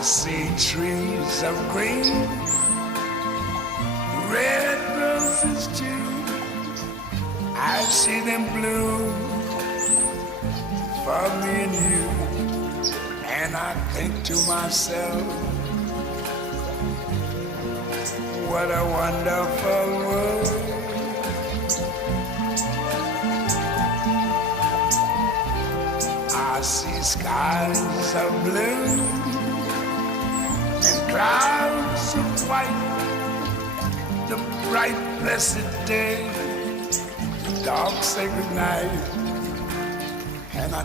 I see trees of green, red roses too. I see them bloom for me and you. And I think to myself, what a wonderful world. I see skies of blue and clouds of white, the bright blessed day, the dark sacred night, and I